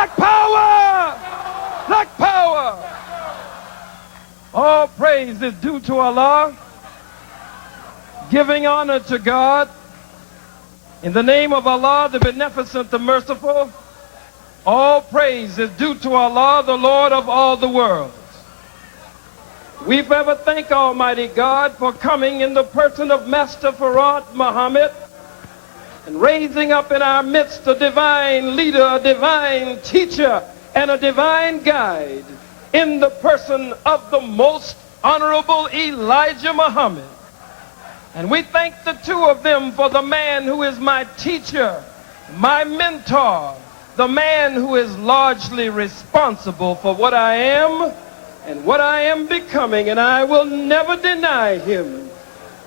Black power! Black power! All praise is due to Allah, giving honor to God. In the name of Allah, the Beneficent, the Merciful, all praise is due to Allah, the Lord of all the worlds. We forever thank Almighty God for coming in the person of Master Farad Muhammad and raising up in our midst a divine leader, a divine teacher, and a divine guide in the person of the most honorable Elijah Muhammad. And we thank the two of them for the man who is my teacher, my mentor, the man who is largely responsible for what I am and what I am becoming, and I will never deny him.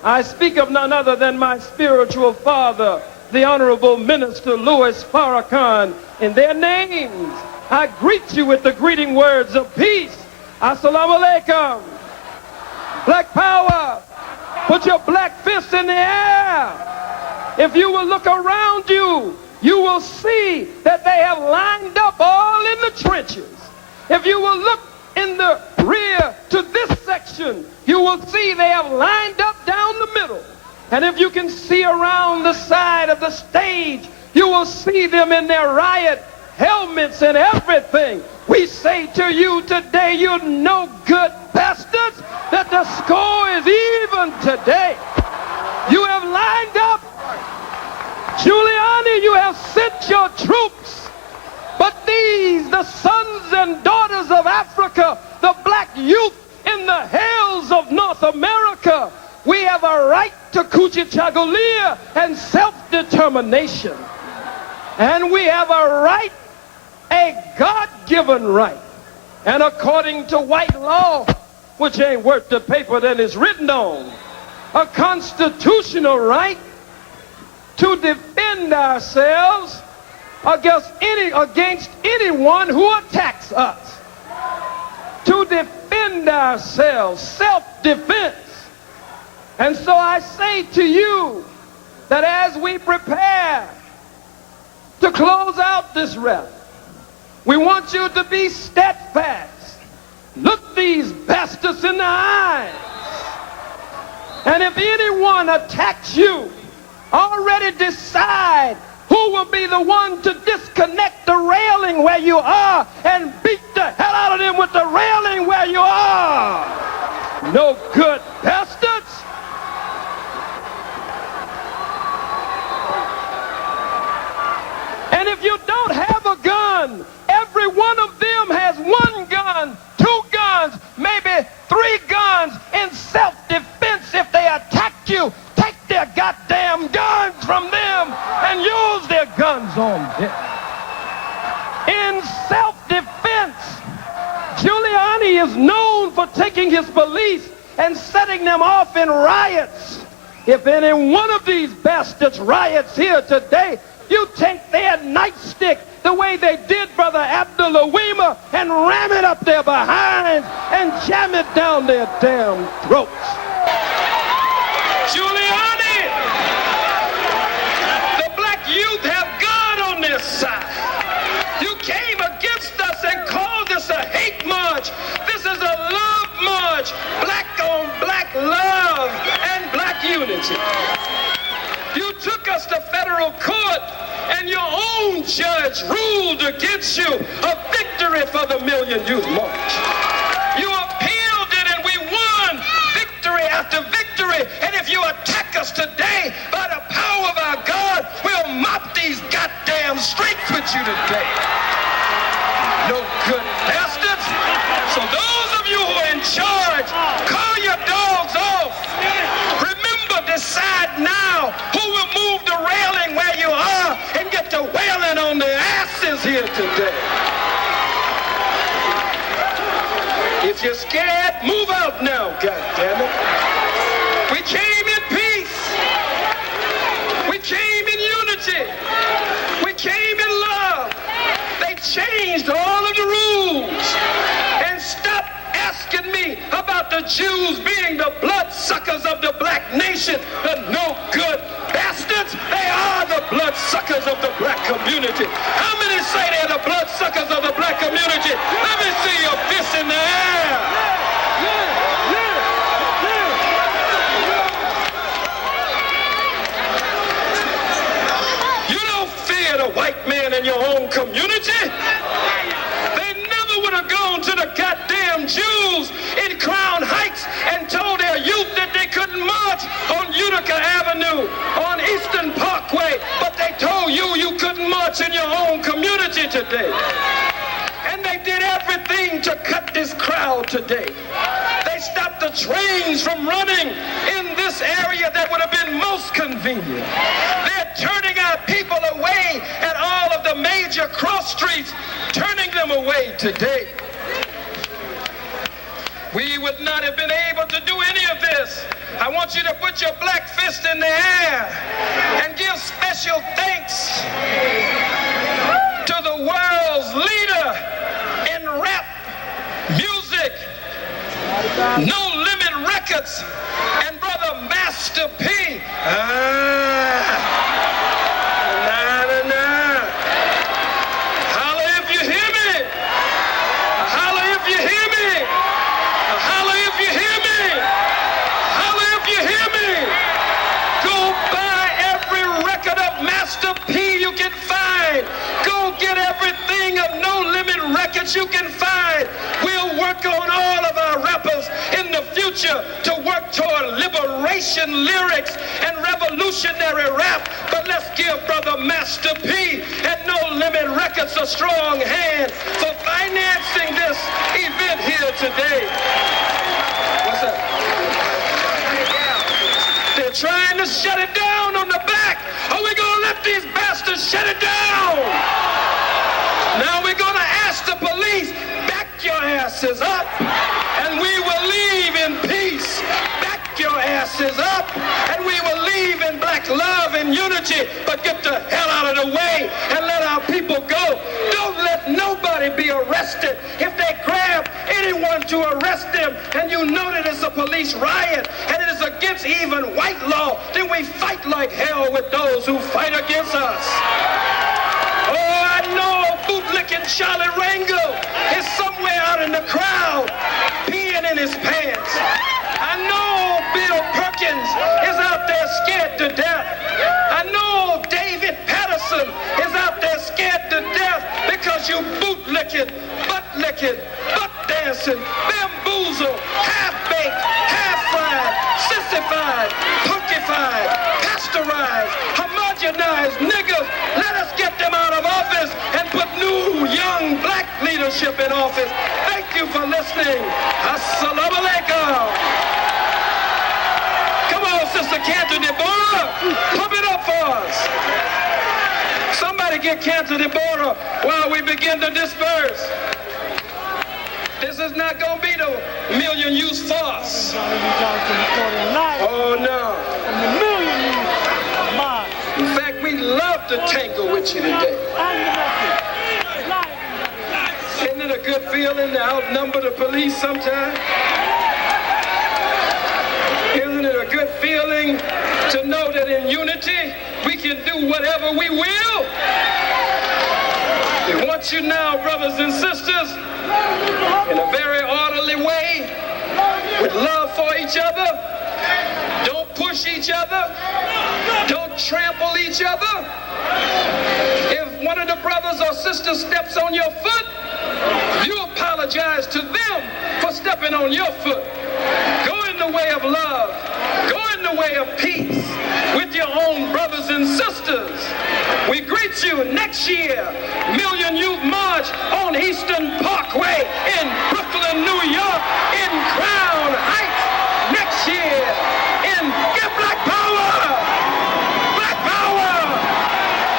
I speak of none other than my spiritual father, the Honorable Minister Louis Farrakhan. In their names, I greet you with the greeting words of peace. Assalamu alaikum. Black power. Put your black fist in the air. If you will look around you, you will see that they have lined up all in the trenches. If you will look in the rear to this section, you will see they have lined up down the middle. And if you can see around the side of the stage, you will see them in their riot helmets and everything. We say to you today, you no good bastards, that the score is even today. You have lined up. Giuliani, you have sent your troops. But these, the sons and daughters of Africa, the black youth in the hills of North America, we have a right to Kuchichagulia and self-determination. And we have a right, a God-given right. And according to white law, which ain't worth the paper that it's written on, a constitutional right to defend ourselves against anyone who attacks us. To defend ourselves, self-defense. And so I say to you that as we prepare to close out this rep, we want you to be steadfast. Look these bastards in the eyes. And if anyone attacks you, already decide who will be the one to disconnect the railing where you are and beat the hell out of them with the railing where you are. No good bastards. And if you don't have a gun, every one of them has one gun, two guns, maybe three guns in self-defense. If they attack you, take their goddamn guns from them and use their guns on them. In self-defense, Giuliani is known for taking his police and setting them off in riots. If any one of these bastards riots here today, you take their nightstick the way they did Brother Abdullah Weema and ram it up their behinds and jam it down their damn throats. Giuliani, the black youth have God on their side. You came against us and called this a hate march. This is a love march. Black on black love and black unity. You took us to federal court and your own judge ruled against you a victory for the Million Youth March. You appealed it and we won victory after victory. And if you attack us today by the power of our God, we'll mop these goddamn streets with you today. No good bastards. So those of you who are in charge, call your dogs off. Remember, decide now who will move the railing where you are and get to wailing on their asses here today. If you're scared, move out now, goddammit. We came in peace. We came in unity. We came in love. They changed all of the rules. And stop asking me about the Jews being the bloodsuckers of the black nation. The no good bastards. They are the bloodsuckers of the black community. How many say they're the bloodsuckers bloodsuckers of the black community, let me see your fists in the air. You don't fear the white man in your own community. They never would have gone to the goddamn Jews in Crown Heights and told their youth that they couldn't march on Utica Avenue, on Eastern Parkway, but they told you you couldn't march in your own community today. And they did everything to cut this crowd today. They stopped the trains from running in this area that would have been most convenient. They're turning our people away at all of the major cross streets, turning them away today. We would not have been able to do any of this. I want you to put your black fist in the air and give special thanks to the world's leader in rap music, No Limit Records, and brother Master P. Holla if you hear me. Holla if you hear me. Holla if you hear me. Holla if you hear me. Go buy every record of Master P you can find. Go get everything of No Limit Records you can find. We'll work on all of our rappers in the future to work toward liberation lyrics and revolutionary rap. But let's give brother Master P and No Limit Records a strong hand for financing this event here today. What's up? They're trying to shut it down on the back. Are we gonna let these bastards shut it down? Now we're gonna ask the police, back your asses up, and we will leave in peace. Back your asses up, and we will leave in black love and unity, but get the hell out of the way and let our people go. Don't let nobody be arrested. If they grab anyone to arrest them, and you know that it's a police riot, and it is against even white law, then we fight like hell with those who fight against us. Oh, I know bootlicking Charlie Rangel is somewhere out in the crowd, peeing in his pants. I know Bill Perkins is out there scared to death. I know David Patterson is out there scared to death because you bootlicking, butt-licking, butt-dancing, bamboozled, half-baked, half-fried, sissified, punkified, pasteurized, homogenized niggas. Let us get them out of office and put new, young black leadership in office. Thank you for listening. Assalamu alaikum. Come on, Sister Cantor Deborah. Pump it up for us. Somebody get Cantor Deborah while we begin to disperse. This is not going to be the Million Youth farce. Oh, no. In fact, we'd love to tangle with you today. Isn't it a good feeling to outnumber the police sometimes? Isn't it a good feeling to know that in unity we can do whatever we will? We want you now, brothers and sisters, in a very orderly way, with love for each other. Don't push each other. Don't trample each other. If one of the brothers or sisters steps on your foot, you apologize to them for stepping on your foot. Go in the way of love. Go in the way of peace with your own brothers and sisters. We greet you next year, Million Youth March on Eastern Parkway in Brooklyn, New York, in Crown Heights next year. In Give Black Power! Black Power!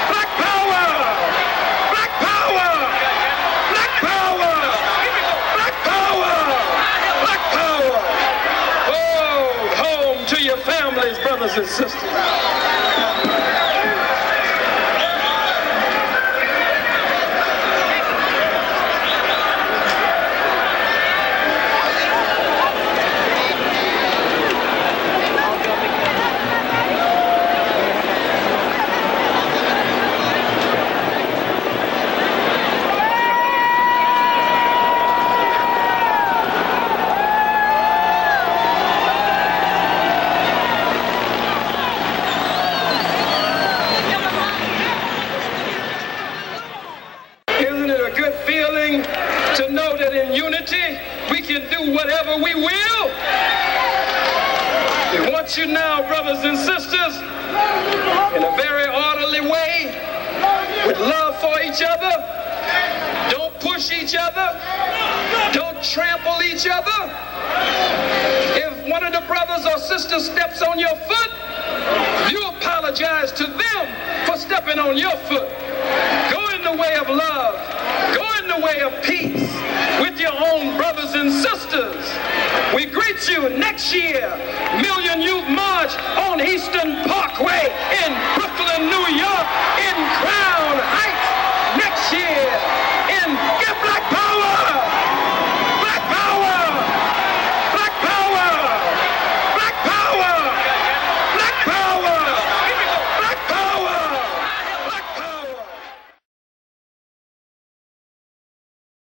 Black Power! Black Power! Black Power! Black Power! Black Power! Oh, home to your families, brothers and sisters. it a good feeling to know that in unity we can do whatever we will? We want you now, brothers and sisters, in a very orderly way, with love for each other. Don't push each other. Don't trample each other. If one of the brothers or sisters steps on your foot, you apologize to them for stepping on your foot. Go in the way of love. Go in the way of peace with your own brothers and sisters. We greet you next year, Million Youth March on Eastern